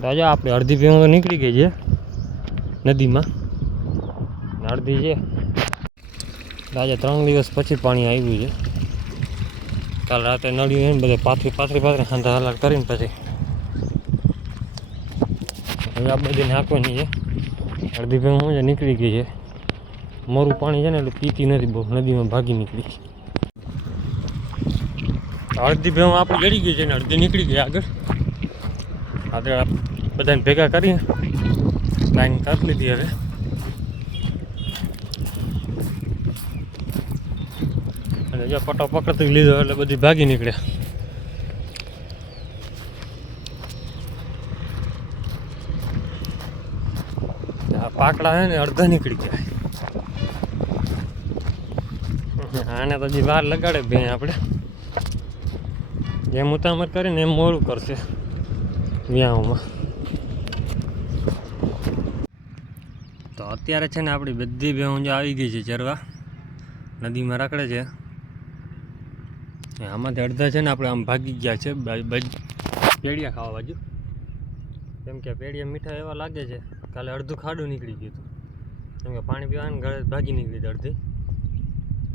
રાજા, આપણે અડધી તો નીકળી ગઈ છે નદીમાં. અડધી છે. રાજા, ત્રણ દિવસ પછી પાણી આવ્યું છે. કાલ રાતે નળ્યું એને બધે પાથરી પાથરી પાથરી હાંધા હલાક કરીને પછી હવે આ બધી નાખવાની છે. અડધી શું છે, નીકળી ગઈ છે. મોરું પાણી છે ને એટલે પીતી નથી બહુ. નદીમાં ભાગી નીકળી. અડધી ભેહું આપણે ગળી ગઈ છે ને અડધી નીકળી ગઈ આગળ. આગળ આ બધાને ભેગા કરી લાઈન કાપી લીધી હવે. અને જો પટો પકડતી લીધો એટલે બધી ભાગી નીકળે. આ પાકડા છે ને અડધા નીકળી ગયા. આને તો હજી વાર લગાડે બે આપણે. જેમ ઉતામર કરીને એમ મોડું કરશે. વ્યાહમાં તો અત્યારે છે ને આપણી બધી બહેન જો આવી ગઈ છે ચરવા. નદીમાં રખડે છે. આમાંથી અડધા છે ને આપણે આમ ભાગી ગયા છે. પેડિયા ખાવા બાજુ. કેમ કે પેડિયા મીઠા એવા લાગે છે. કાલે અડધું ખાડું નીકળી ગયું હતું. કેમ કે પાણી પીવાનું ઘરે ભાગી નીકળી હતી અડધી.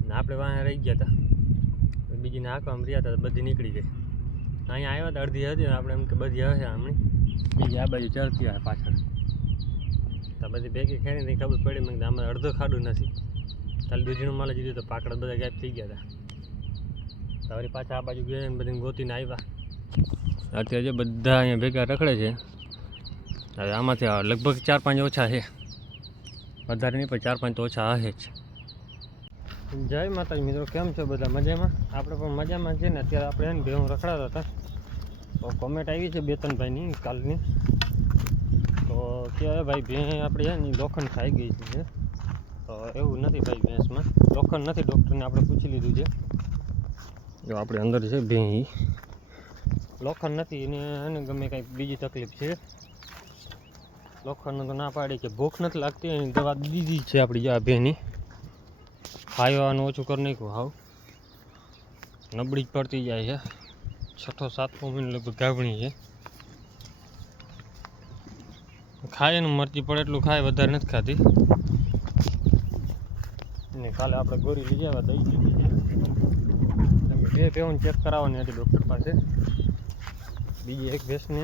ને આપણે વાંહે રહી ગયા હતા બીજી નાખવામાં રહ્યા હતા બધી નીકળી ગઈ. અહીંયા આવ્યા હતા અડધી હતી આપણે એમ કે બધી હશે હમણાં બીજી આ બાજુ ચડતી આવે પાછળ. તો બધી ભેગી ખેડી ખબર પડી મને કે આમાં અડધો ખાડું નથી. કાલે દૂધીનું માલ જીધું તો પાકડા બધા ગાયબ થઈ ગયા હતા. તો વળી પાછા આ બાજુ ગયા ને બધી ગોતીને આવ્યા. અત્યારે જે બધા અહીંયા ભેગા રખડે છે. હવે આમાંથી લગભગ ચાર પાંચ ઓછા છે. વધારે નહીં પણ ચાર પાંચ તો ઓછા હશે જ. જય માતાજી મિત્રો કેમ છો બધા? મજામાં? આપણે પણ મજામાં છે ને અત્યારે આપણે એને ભેહું રખડાતા હતા. તો કોમેન્ટ આવી છે બે ભાઈની કાલની. તો કે ભાઈ ભેં આપણે ને, લોખંડ ખાઈ ગઈ છે તો એવું નથી ભાઈ ભેંસમાં. લોખંડ નથી ડૉક્ટરને આપણે પૂછી લીધું છે. જો આપણે અંદર છે ભેં. લોખંડ નથી એને એને ગમે કંઈક બીજી તકલીફ છે. લોખંડનું તો ના પાડી કે ભૂખ નથી લાગતી એની દવા દીધી છે આપણી જો આ ભેંની ખાવાનું ઓછું કરી નાખ્યું. હાવ. નબળી જ પડતી જાય છે. છઠ્ઠો, સાતમો મહિનો લગભગ ગાવણી છે. ખાય ને મરચી પડે એટલું ખાય, વધારે નથી ખાતી ને કાલે આપણે ગોરી લઈ આવ્યા દઈ કે બે ભેવું ચેક કરાવવાની હતી ડૉક્ટર પાસે. બીજી એક ભેંસને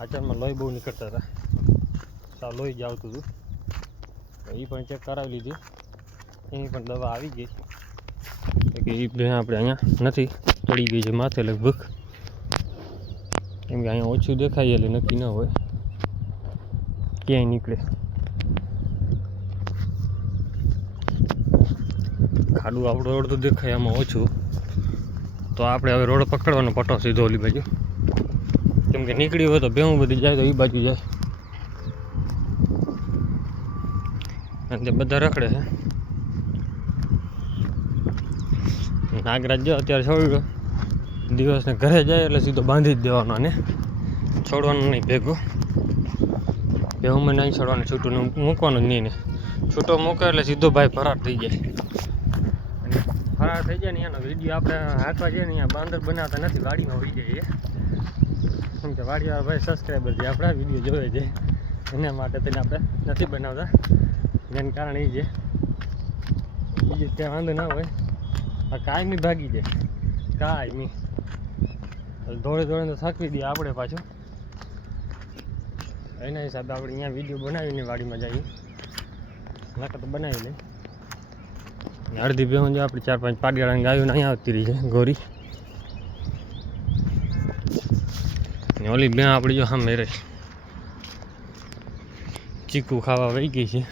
આચારમાં લોહી બહુ નીકળતા હતા. સાવ લોહી જ આવતું હતું. એ પણ ચેક કરાવી લીધી. એની પણ દવા આવી ગઈ કે એ આપણે અહીંયા નથી પડી ગઈ છે માથે લગભગ કેમ કે અહીંયા ઓછું દેખાય એટલે નક્કી ના હોય. ક્યાંય નીકળે. ખાડું રોડ અડધું દેખાય, આમાં ઓછું. તો આપણે હવે રોડ પકડવાનો પટો સીધો ઓલી બાજુ. કેમ કે નીકળી હોય તો ભેવું બધી જાય તો એ બાજુ જાય. અને તે બધા રખડે છે. નાગરાજ જો અત્યારે છોડ્યો દિવસને ઘરે જાય એટલે સીધો બાંધી જ દેવાનો અને છોડવાનું નહીં ભેગો. ભેહુંમાં નહીં છોડવાનું, છૂટું મૂકવાનું જ નહીં ને. છૂટો મૂકે એટલે સીધો ભાઈ ફરાર થઈ જાય. અને ફરાર થઈ જાય ને એનો વીડિયો આપણે હાંકવા જઈએ ને અહીંયા બાંદર બનાવતા નથી, વાડીમાં હોઈ જઈએ. કેમ કે વાડીવાળા ભાઈ સબસ્ક્રાઈબર છે, આપણા વીડિયો જોવે છે. એના માટે તેને આપણે નથી બનાવતા. જેનું કારણ એ છે. બીજું ત્યાં વાંધો ના હોય. આ કાયમી ભાગી જાય. કાયમી. દોડે દોડે તો થાકવી દઈએ આપણે પાછું. એના હિસાબે આપણે અહીંયા વીડિયો બનાવીને વાડીમાં જઈએ. નકર તો બનાવી લઈએ. અડધી ભેહું જો આપણે ચાર પાંચ પાડિયાળાની ગાયો અહીંયા આવતી રહી છે, ગોરી. ને ઓલી બે આપણી જો હા મેરે ચીકુ ખાવા વહી ગઈ છે.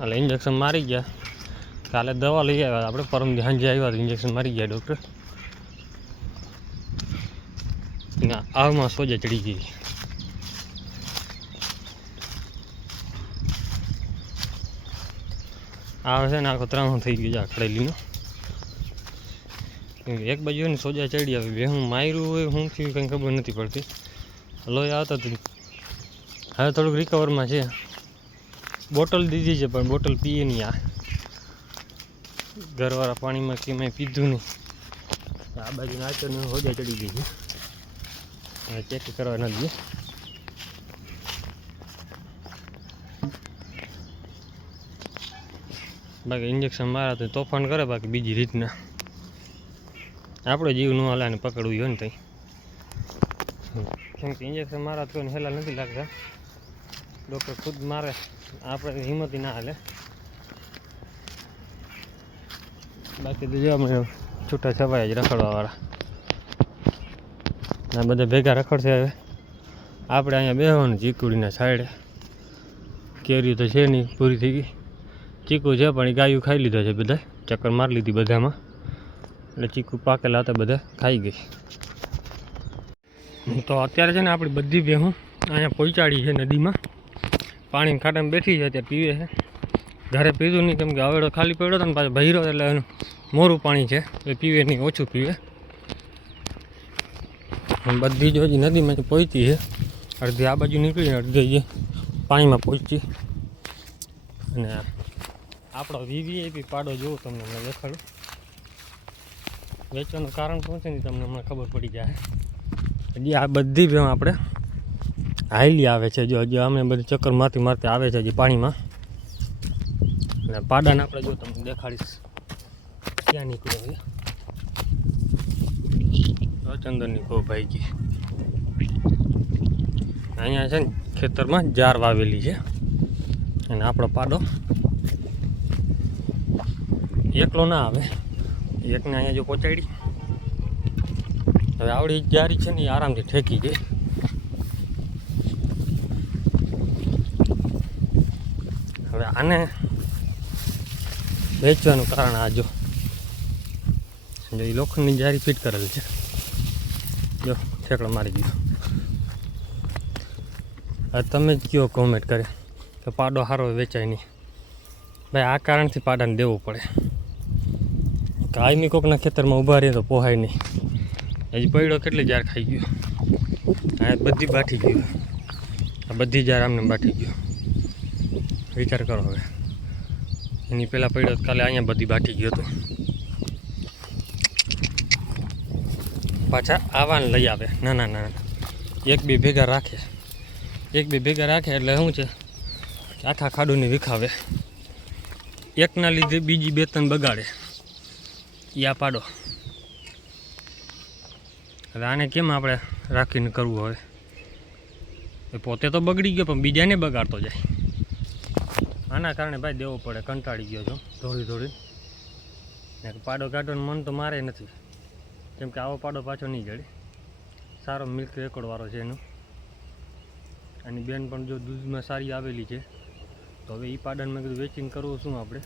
એટલે ઇન્જેક્શન મારી ગયા. કાલે દવા લઈ આવ્યા આપણે પરમદી સાંજે આવ્યા ઇન્જેક્શન મારી ગયા ડૉક્ટર ના આવમાં સોજા ચડી ગઈ. આવે છે ને આખો ત્રણ થઈ ગયું છે આ ખડેલીનો. એક બાજુ ને સોજા ચડી આવી. બે હું માર્યું હોય, હું થયું કંઈ ખબર નથી પડતી. લોહી આવતા હતી હવે થોડુંક રિકવરમાં છે. બોટલ દીધી છે, પણ બોટલ પીએ નહીં આ. ઘરવાળા પાણીમાં કે મેં પીધું નહીં. આ બાજુ નાચરને હોદે ચડી ગઈ છે. ચેક કરવા નથી દઈએ. બાકી ઇન્જેક્શન મારા તો તોફાન કરે બાકી બીજી રીતના. આપણો જીવ ન હાલે ને પકડવું હોય ને તઈ. કેમ કે ઇન્જેક્શન મારા તો હેલા નથી લાગતા. ડૉક્ટર ખુદ મારે આપણે હિંમતી ના હાલે. બાકી તો જો અમે છૂટા છવાયા જ રખડવાવાળા. આ બધા ભેગા રખડશે હવે. આપણે અહીંયા બેહવાનું ચીકુડીના સાઈડે. કેરી તો છે નહીં, પૂરી થઈ ગઈ. ચીકુ છે પણ એ ગાયું ખાઈ લીધો છે બધા ચક્કર મારી લીધી બધામાં. એટલે ચીકુ પાકેલા હતા બધા, ખાઈ ગઈ. તો અત્યારે છે ને આપણી બધી બેહું અહીંયા પહોંચાડી છે નદીમાં. પાણી ખાટામાં બેઠી છે ત્યાં પીવે છે. ઘરે પીધું નહીં, કેમ કે આવેડો ખાલી પડ્યો હતો ને પાછો ભૈરો એટલે એનું મોરું પાણી છે, એ પીવે નહીં, ઓછું પીવે. બધી જ હજી નદીમાં પહોંચી છે. અડધી આ બાજુ નીકળી અડધી જે પાણીમાં પહોંચી. અને આપણો વીવીઆઈપી પાડો જોઉં તમને મેં દેખાડું. વેચવાનું કારણ શું છે ને તમને હમણાં ખબર પડી જાય. હજી આ બધી આપણે હાઈલી આવે છે, જો હજી અમે બધી ચક્કર મારતી મારતી આવે છે હજી પાણીમાં. અને પાડાને આપણે જો તમને દેખાડીશ. ક્યાં નીકળ્યો હવે ચંદનની કો ભાઈ ગઈ. અહીંયા છે ને, ખેતરમાં જાર વાવેલી છે. અને આપણો પાડો એકલો ના આવે. એકને અહીંયા જો પહોંચાડી. હવે આવડી જારી છે ને, એ આરામથી ઠેકી ગઈ. હવે આને વેચવાનું કારણ આ જો. એ લોખંડની જારી ફિટ કરેલ છે. જો ઠેકડો મારી દીધો. હવે તમે જ કયો કોમેન્ટ કરે. કે પાડો સારો વેચાય નહીં. ભાઈ, આ કારણથી પાડાને દેવું પડે. કાયમી કોકના ખેતરમાં ઊભા રહીએ તો પોહાય નહીં. હજી પૈડો કેટલી જાર ખાઈ ગયો. આ બધી બાઠી ગયું આ બધી જાર આમને બાઠી ગયો. વિચાર કરો હવે. એની પહેલાં પડ્યો કાલે અહીંયા બધી બાઠી ગયો હતો. પાછા આવાને લઈ આવે. નાના નાના એક બે ભેગા રાખે. એક બે ભેગા રાખે એટલે શું છે? આખા ખાડુને વિખાવે. એકના લીધે બીજી બે ત્રણ બગાડે. યા પાડો. હવે આને કેમ આપણે રાખીને કરવું હવે? પોતે તો બગડી ગયો, પણ બીજાને બગાડતો જાય. આના કારણે ભાઈ દેવો પડે કંટાળી ગયો છું. થોડી થોડી. ને પાડો કાઢવાનું મન તો મારે નથી. કેમ કે આવો પાડો પાછો નહીં જડે. સારો મિલ્ક રેકોર્ડવાળો છે એનો. આની બેન પણ જો દૂધમાં સારી આવેલી છે તો હવે એ પાડાને મેં કીધું વેચિંગ કરવું શું આપણે?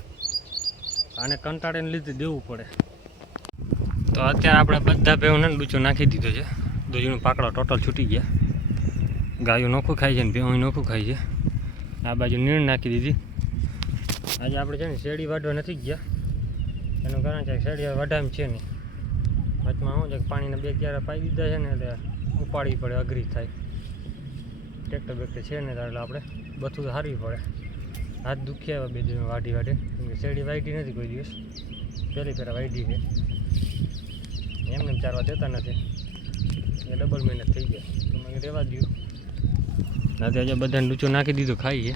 આને કંટાળીને લીધે દેવું પડે. તો અત્યારે આપણે બધા ભેવને ડૂચો નાખી દીધો છે. દૂધનું પાકડો ટોટલ છૂટી ગયા. ગાયો નોખું ખાય છે ને ભેવું નોખું ખાય છે. આ બાજુ નીણ નાખી દીધી. આજે આપણે છે ને શેરડી વાઢવા નથી ગયા. એનું કારણ છે શેરડી વાઢામાં છે નહીં. વચમાં શું છે પાણીના બે ક્યારે પાઈ દીધા છે ને એટલે ઉપાડવી પડે, અઘરી થાય. ટ્રેક્ટર બેક્ટર છે ને એટલે આપણે બધું હારવી પડે. હાથ દુખી આવે બે દિવસ વાઢી વાઢી. કેમ કે શેરડી વાઢી નથી કોઈ દિવસ. પહેલી પહેલાં વાઢી છે. એમને ચારવા દેતા નથી. એ ડબલ મહેનત થઈ ગયા તો મેં રહેવા દઉં નાથી આજે બધાને લૂચો નાખી દીધું, ખાઈએ.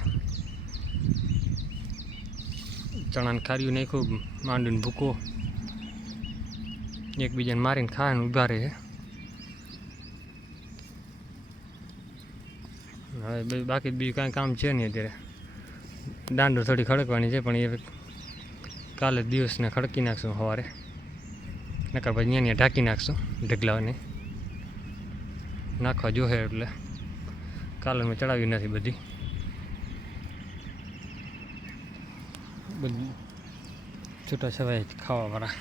ચણાને ખાર્યું નાખ્યું, માંડીને ભૂકો. એકબીજાને મારીને ખાવાનું ઊભા રહે. હવે બાકી બીજું કાંઈ કામ છે નહીં અત્યારે. દાંડો થોડી ખડકવાની છે, પણ એ કાલે દિવસને ખડકી નાખશું સવારે. નકર પછી અહીંયા ઢાંકી નાખશું ઢગલાને નાખવા જોહે એટલે. કાલે મેં ચડાવી નથી બધી. બધી છૂટા છવાય ખાવાવાળા.